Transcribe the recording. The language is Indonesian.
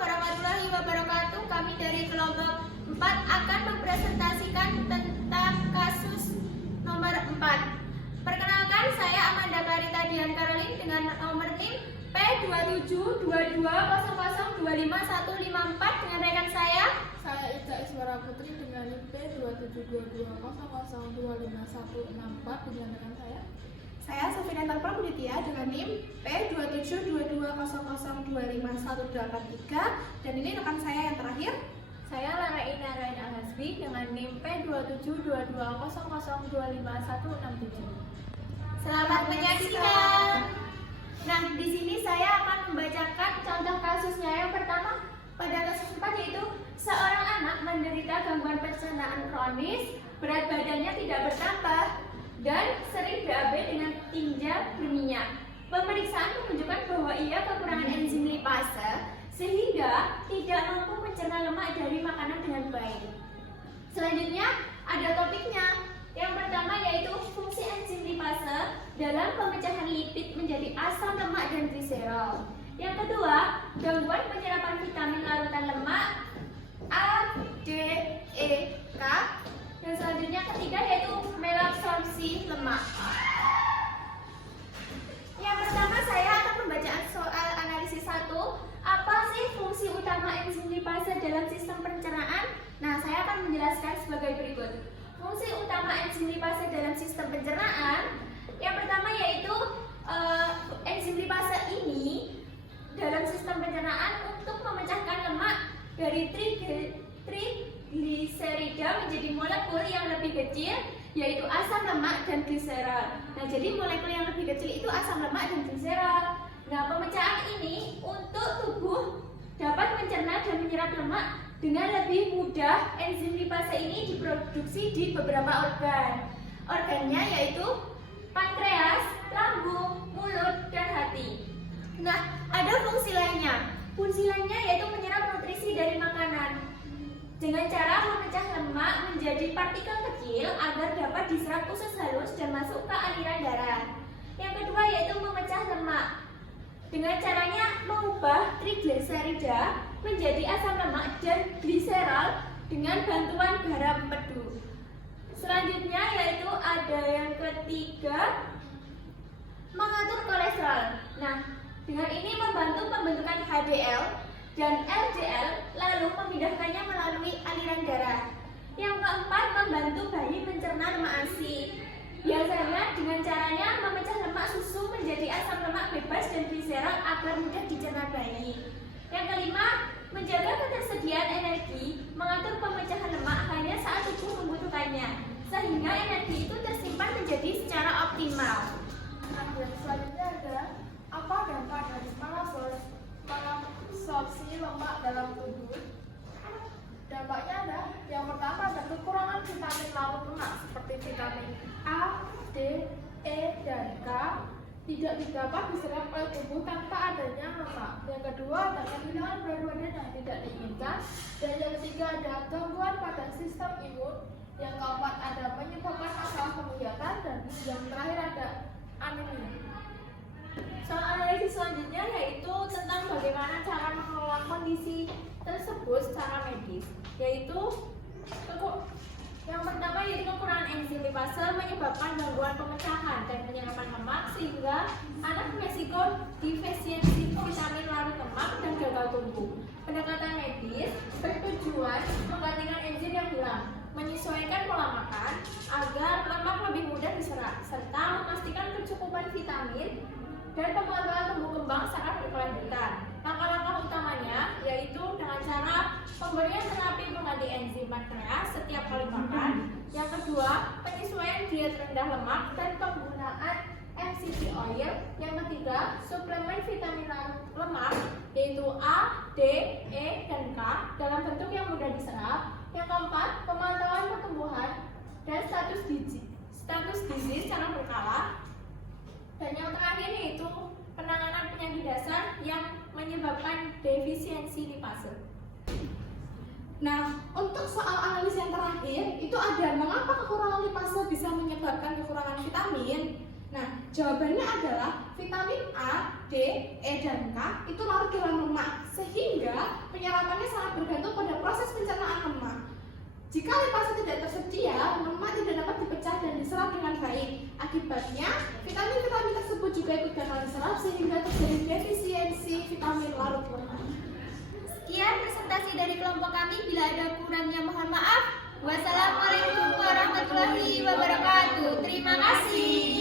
warahmatullahi wabarakatuh. Kami dari kelompok 4 akan mempresentasikan tentang kasus nomor 4. Perkenalkan, saya Amanda Clarita Dian Caroline dengan nomor NIM P2722000255154 dengan rekan saya Ica Iswara Putri dengan NIM P2722000255164 dengan rekan saya Sofina Praditya dengan NIM P2722000255183 dan ini rekan saya yang terakhir. Saya Lara Ina Rain Al-Hasbi dengan NIM P2722000255167. Selamat menyaksikan. Nah, di sini saya akan membacakan contoh kasusnya. Yang pertama, pada kasus 4 yaitu seorang anak menderita gangguan pencernaan kronis, berat badannya tidak bertambah dan sering BAB dengan tinja berminyak. Pemeriksaan menunjukkan bahwa ia kekurangan enzim lipase sehingga tidak mampu mencerna lemak dari makanan dengan baik. Selanjutnya ada topiknya. Yang pertama yaitu fungsi enzim lipase dalam pemecahan lipid menjadi asam lemak dan gliserol. Yang kedua, gangguan penyerapan vitamin larutan lemak A, D, E, K. Dan selanjutnya ketiga yaitu malabsorpsi lemak. Yang pertama saya akan membaca soal analisis 1. Apa sih fungsi utama enzim lipase dalam sistem pencernaan? Nah, saya akan menjelaskan sebagai berikut. Fungsi utama enzim lipase dalam sistem pencernaan yang pertama yaitu enzim lipase ini dalam sistem pencernaan untuk memecahkan lemak dari trigliserida menjadi molekul yang lebih kecil yaitu asam lemak dan gliserol. Nah, jadi molekul yang lebih kecil itu asam lemak dan gliserol. Nah, pemecahan ini untuk tubuh dapat mencerna dan menyerap lemak dengan lebih mudah. Enzim lipase ini diproduksi di beberapa organ. Organnya yaitu pankreas, lambung, mulut, dan hati. Nah, ada fungsi lainnya. Fungsi lainnya yaitu menyerap nutrisi dari makanan dengan cara memecah lemak menjadi partikel kecil agar dapat diserap usus halus dan masuk ke aliran darah. Yang kedua yaitu memecah lemak dengan caranya mengubah trigliserida menjadi asam lemak dan gliserol dengan bantuan garam empedu. Selanjutnya yaitu ada yang ketiga, mengatur kolesterol. Nah, dengan ini membantu pembentukan HDL dan LDL lalu memindahkannya melalui aliran darah. Yang keempat, membantu bayi mencerna lemak ASI. Biasanya dengan caranya memecah lemak susu menjadi asam lemak bebas dan gliserol agar mudah dicerna bayi. Yang kelima, menjaga ketersediaan energi, mengatur pemecahan lemak hanya saat tubuh membutuhkannya, sehingga energi itu tersimpan menjadi secara optimal. Nah, yang selanjutnya ada apa dampak dari malabsorpsi lemak dalam tubuh? Dampaknya ada yang pertama ada kekurangan vitamin larut lemak seperti vitamin A, D, E, dan K tidak dapat diserap oleh tubuh tanpa adanya lemak. Yang kedua ada kehilangan berat badan yang tidak diinginkan. Dan yang ketiga ada gangguan pada sistem imun. Yang keempat ada menyebabkan masalah penglihatan. Dan yang terakhir ada anemia. Soal analisis selanjutnya yaitu tentang bagaimana cara mengelola kondisi tersebut secara medis, yaitu yang pertama yaitu kekurangan enzim lipase menyebabkan gangguan pemecahan dan penyerapan lemak sehingga anak beresiko defisiensi vitamin larut lemak dan gagal tumbuh. Pendekatan medis bertujuan menggantikan enzim yang hilang, menyesuaikan pola makan agar lemak lebih mudah diserap, serta memastikan kecukupan vitamin dan pemantauan tumbuh kembang secara berkelanjutan. Langkah-langkah utamanya yaitu dengan cara pemberian terapi pengganti enzim pankreas setiap kali makan. Yang kedua, penyesuaian diet rendah lemak dan penggunaan MCT oil. Yang ketiga, suplemen vitamin lemak yaitu A, D, E, dan K dalam bentuk yang mudah diserap. Yang keempat, pemantauan pertumbuhan dan status gizi secara berkala. Dan yang terakhir yaitu penanganan penyakit dasar yang menyebabkan defisiensi lipase. Nah, untuk soal analisis yang terakhir itu ada mengapa kekurangan lipase bisa menyebabkan kekurangan vitamin. Nah, jawabannya adalah vitamin A, D, E, dan K itu larut dalam lemak sehingga penyerapannya sangat bergantung pada proses pencernaan lemak. Jika lipase tidak tersedia, lemak tidak dapat dipecah dan diserap dengan baik. Akibatnya, vitamin-vitamin tersebut juga ikut gagal diserap sehingga terjadi defisiensi vitamin larut lemak. Sekian presentasi dari kelompok kami. Bila ada kurangnya mohon maaf. Wassalamualaikum warahmatullahi wabarakatuh. Terima kasih.